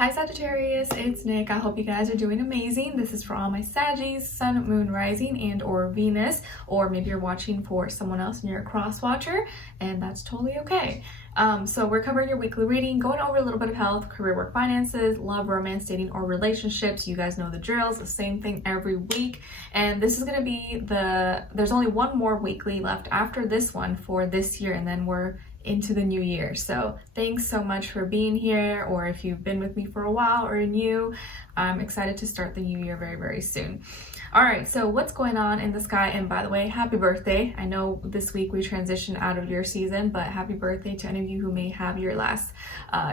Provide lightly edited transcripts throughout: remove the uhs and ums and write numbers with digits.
Hi Sagittarius, it's Nick. I hope you guys are doing amazing. This is for all my Saggies, Sun, Moon, Rising, and or Venus, or maybe you're watching for someone else and you're a cross watcher, and that's totally okay. So we're covering your weekly reading, going over a little bit of health, career, work, finances, love, romance, dating, or relationships. You guys know the drills, the same thing every week. And this is going to be there's only one more weekly left after this one for this year, and then we're into the new year. So thanks so much for being here, or if you've been with me for a while or new, I'm excited to start the new year very, very soon. All right, so what's going on in the sky? And by the way, happy birthday. I know this week we transition out of your season, but happy birthday to any of you who may have your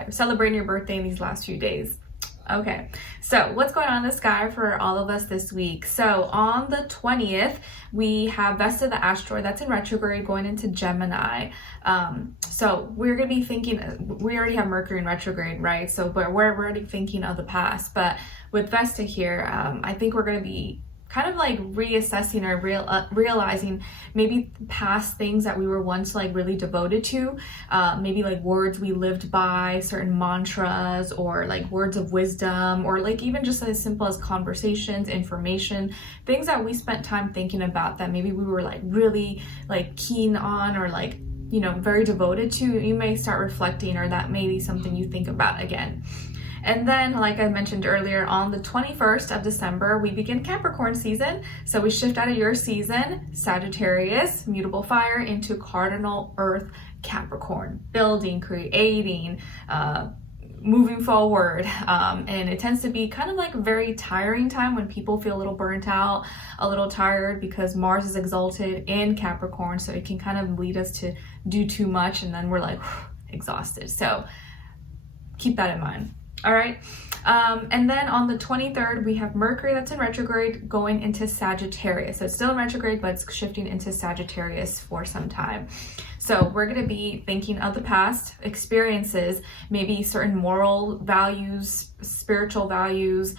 celebrating your birthday in these last few days. Okay, so what's going on in the sky for all of us this week? So on the 20th, we have Vesta, the asteroid that's in retrograde, going into Gemini. So we're going to be thinking, we already have Mercury in retrograde, right? So but we're already thinking of the past. But with Vesta here, I think we're going to be kind of like reassessing or realizing maybe past things that we were once like really devoted to, maybe like words we lived by, certain mantras, or like words of wisdom, or like even just as simple as conversations, information, things that we spent time thinking about that maybe we were like really like keen on, or like, you know, very devoted to. You may start reflecting, or that may be something you think about again. And then, like I mentioned earlier, on the 21st of December, we begin Capricorn season. So we shift out of your season, Sagittarius, mutable fire, into cardinal earth, Capricorn, building, creating, moving forward. And it tends to be kind of like a very tiring time when people feel a little burnt out, a little tired, because Mars is exalted in Capricorn. So it can kind of lead us to do too much, and then we're like exhausted. So keep that in mind. All right. And then on the 23rd, we have Mercury that's in retrograde going into Sagittarius. So it's still in retrograde, but it's shifting into Sagittarius for some time. So we're going to be thinking of the past experiences, maybe certain moral values, spiritual values,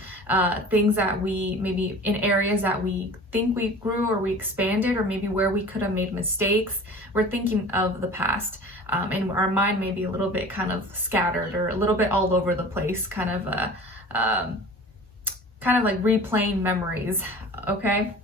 things that we maybe in areas that we think we grew or we expanded, or maybe where we could have made mistakes. We're thinking of the past, and our mind may be a little bit kind of scattered or a little bit all over the place, kind of like replaying memories. Okay.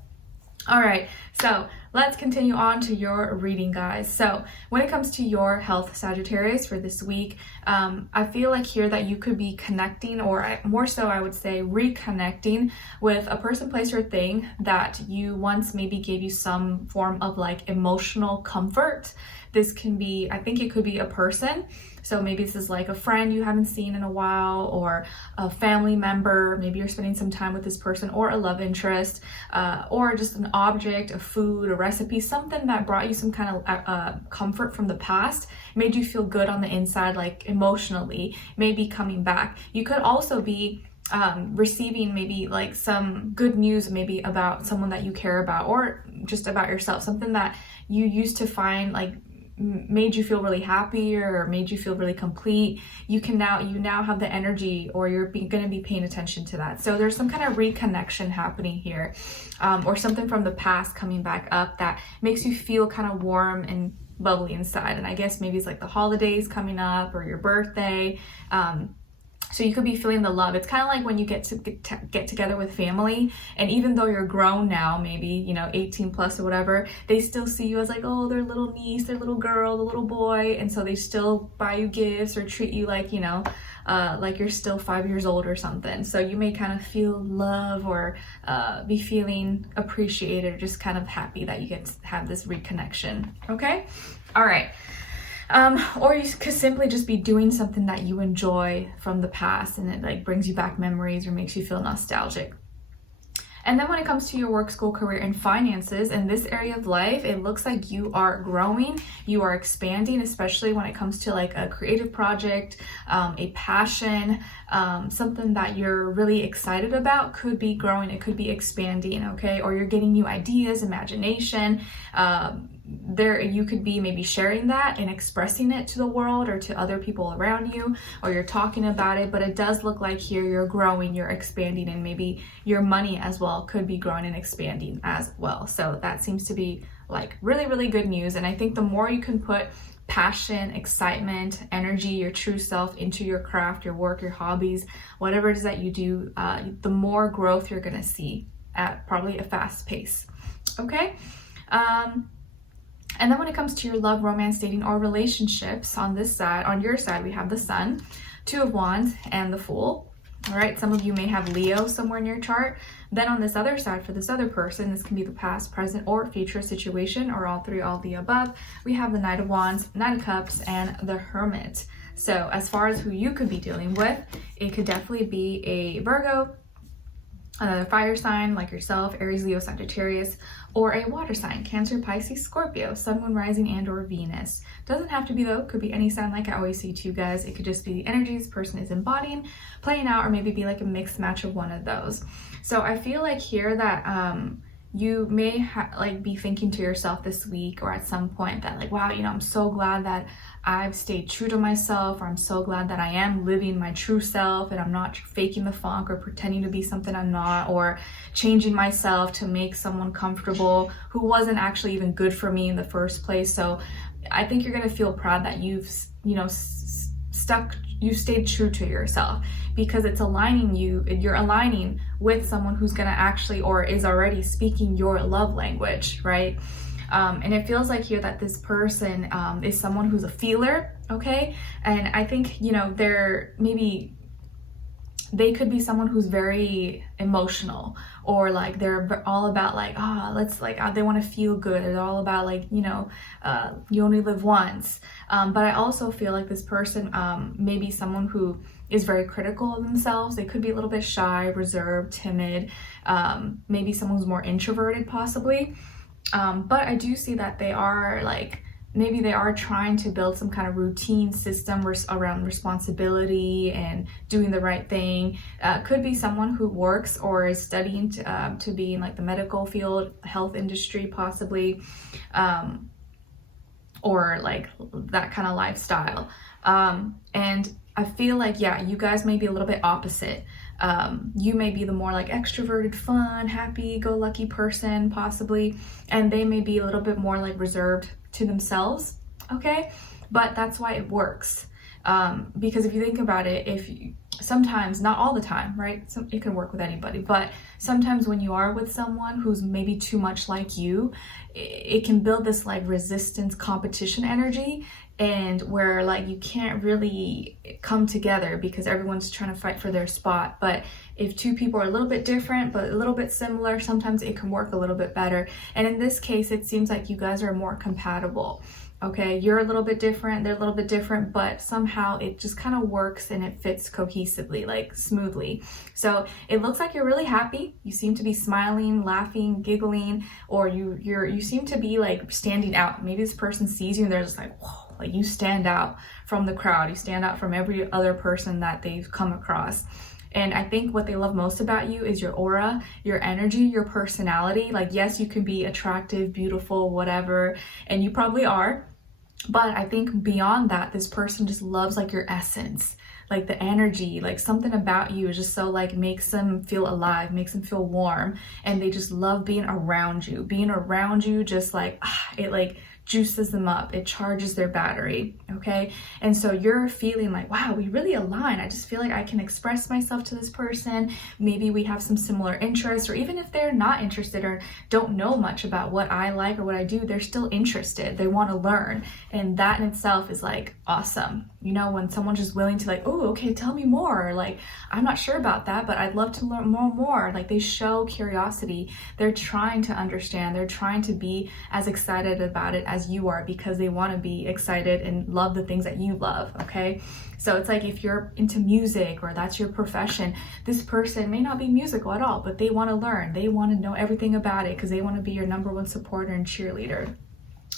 All right, so let's continue on to your reading, guys. So when it comes to your health, Sagittarius, for this week, I feel like here that you could be connecting, or more so I would say reconnecting with a person, place, or thing that you once maybe gave you some form of like emotional comfort. This can be, I think it could be a person. So maybe this is like a friend you haven't seen in a while, or a family member. Maybe you're spending some time with this person, or a love interest, or just an object, a food, a recipe, something that brought you some kind of comfort from the past, made you feel good on the inside, like emotionally, maybe coming back. You could also be receiving maybe like some good news, maybe about someone that you care about, or just about yourself, something that you used to find like made you feel really happy or made you feel really complete. You now have the energy, or you're going to be paying attention to that. So there's some kind of reconnection happening here, or something from the past coming back up that makes you feel kind of warm and bubbly inside. And I guess maybe it's like the holidays coming up, or your birthday. So you could be feeling the love. It's kind of like when you get together with family, and even though you're grown now, maybe, you know, 18 plus or whatever, they still see you as like, oh, their little niece, their little girl, the little boy. And so they still buy you gifts or treat you like, you know, like you're still 5 years old or something. So you may kind of feel love, or be feeling appreciated, or just kind of happy that you get to have this reconnection. Okay. All right. Or you could simply just be doing something that you enjoy from the past, and it like brings you back memories or makes you feel nostalgic. And then when it comes to your work, school, career, and finances, in this area of life, it looks like you are growing, you are expanding, especially when it comes to like a creative project, a passion, something that you're really excited about could be growing, it could be expanding, okay? Or you're getting new ideas, imagination. There you could be maybe sharing that and expressing it to the world or to other people around you, or you're talking about it. But it does look like here you're growing, you're expanding, and maybe your money as well could be growing and expanding as well. So that seems to be like really, really good news. And I think the more you can put passion, excitement, energy, your true self into your craft, your work, your hobbies, whatever it is that you do, the more growth you're gonna see at probably a fast pace. Okay? And then when it comes to your love, romance, dating, or relationships, on this side, on your side, we have the Sun, Two of Wands, and the Fool. All right, some of you may have Leo somewhere in your chart. Then on this other side, for this other person, this can be the past, present, or future situation, or all three, all the above. We have the Knight of Wands, Knight of Cups, and the Hermit. So as far as who you could be dealing with, it could definitely be a Virgo, another fire sign like yourself, Aries, Leo, Sagittarius, or a water sign, Cancer, Pisces, Scorpio, Sun, Moon, Rising, and or Venus. Doesn't have to be though, could be any sign like I always say to you guys. It could just be the energies this person is embodying, playing out, or maybe be like a mixed match of one of those. So I feel like here that you may like be thinking to yourself this week or at some point that like, wow, you know, I'm so glad that I've stayed true to myself, or I'm so glad that I am living my true self and I'm not faking the funk or pretending to be something I'm not, or changing myself to make someone comfortable who wasn't actually even good for me in the first place. So I think you're gonna feel proud that you've, you know, you stayed true to yourself, because it's aligning you're aligning with someone who's gonna actually, or is already speaking your love language, right? And it feels like here that this person is someone who's a feeler, okay? And I think, you know, they could be someone who's very emotional, or like they're all about like, they want to feel good. They're all about like, you know, you only live once. But I also feel like this person may be someone who is very critical of themselves. They could be a little bit shy, reserved, timid, maybe someone who's more introverted possibly. But I do see that they are like, maybe they are trying to build some kind of routine system around responsibility and doing the right thing. Could be someone who works or is studying to be in like the medical field, health industry possibly, or like that kind of lifestyle. And I feel like, yeah, you guys may be a little bit opposite. You may be the more like extroverted, fun, happy-go-lucky person possibly, and they may be a little bit more like reserved to themselves, okay? But that's why it works. Because if you think about it, sometimes, not all the time, right? It can work with anybody, but sometimes when you are with someone who's maybe too much like you, it can build this like resistance, competition energy, and where like you can't really come together because everyone's trying to fight for their spot. But if two people are a little bit different but a little bit similar, sometimes it can work a little bit better. And in this case, it seems like you guys are more compatible. Okay, you're a little bit different, they're a little bit different, but somehow it just kind of works and it fits cohesively, like smoothly. So it looks like you're really happy. You seem to be smiling, laughing, giggling, or you seem to be like standing out. Maybe this person sees you and they're just like, whoa, like you stand out from the crowd. You stand out from every other person that they've come across. And I think what they love most about you is your aura, your energy, your personality. Like, yes, you can be attractive, beautiful, whatever, and you probably are. But I think beyond that, this person just loves like your essence, like the energy, like something about you is just so like makes them feel alive, makes them feel warm. And they just love being around you. Being around you just like, it like juices them up, it charges their battery, okay? And so you're feeling like, wow, we really align. I just feel like I can express myself to this person. Maybe we have some similar interests, or even if they're not interested or don't know much about what I like or what I do, they're still interested. They want to learn. And that in itself is like awesome. You know, when someone's just willing to like, oh, okay, tell me more. Like, I'm not sure about that, but I'd love to learn more. Like, they show curiosity. They're trying to understand. They're trying to be as excited about it as you are, because they want to be excited and love the things that you love, okay? So it's like if you're into music or that's your profession, this person may not be musical at all, but they want to learn. They want to know everything about it because they want to be your number one supporter and cheerleader.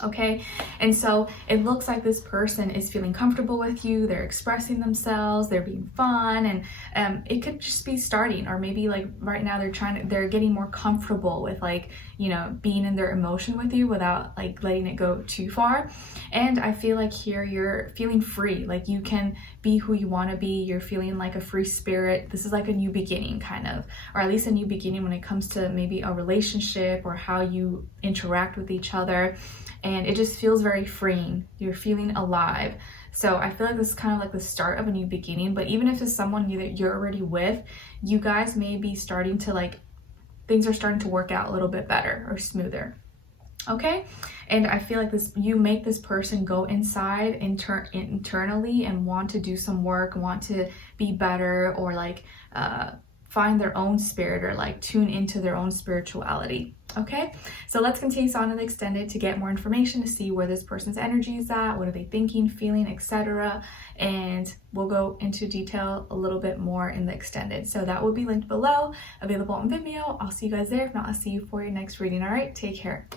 Okay, and so it looks like this person is feeling comfortable with you. They're expressing themselves, they're being fun, and it could just be starting, or maybe like right now they're getting more comfortable with like, you know, being in their emotion with you without like letting it go too far. And I feel like here you're feeling free, like you can be who you want to be. You're feeling like a free spirit. This is like a new beginning kind of, or at least a new beginning when it comes to maybe a relationship or how you interact with each other. and it just feels very freeing. You're feeling alive. So I feel like this is kind of like the start of a new beginning, but even if it's someone that you're already with, you guys may be starting to like, things are starting to work out a little bit better or smoother. Okay, and I feel like you make this person go inside internally and want to do some work, want to be better, or like find their own spirit, or like tune into their own spirituality. Okay, so let's continue on in the extended to get more information, to see where this person's energy is at, what are they thinking, feeling, etc. And we'll go into detail a little bit more in the extended. So that will be linked below, available on Vimeo. I'll see you guys there. If not, I'll see you for your next reading. All right, take care.